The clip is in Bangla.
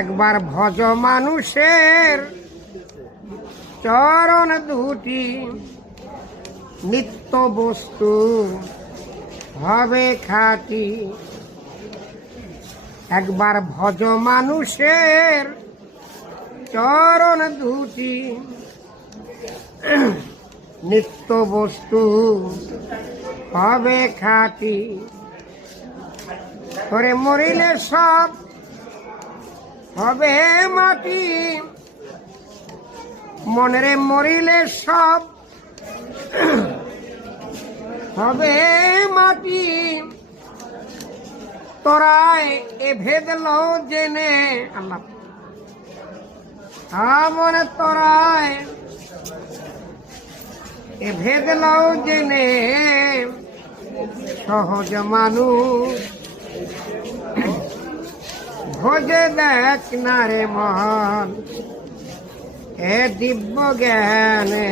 একবার ভজ মানুষের চরণ দুটি, নিত্য বস্তু হবে খাঁটি। একবার ভজ মানুষের চরণ দুটি, নিত্য বস্তু হবে খাঁটি। করে মরিলে সব হবে মাটি, মনেরে মরিলে সব হবে মাটি। তোরাই এ ভেদ লও জেনে, আল্লাহ মনে তোরাই এ ভেদ লও জেনে, সহজ মানুষ ভোজে দেখ না রে মন এ দিব্য জ্ঞানে।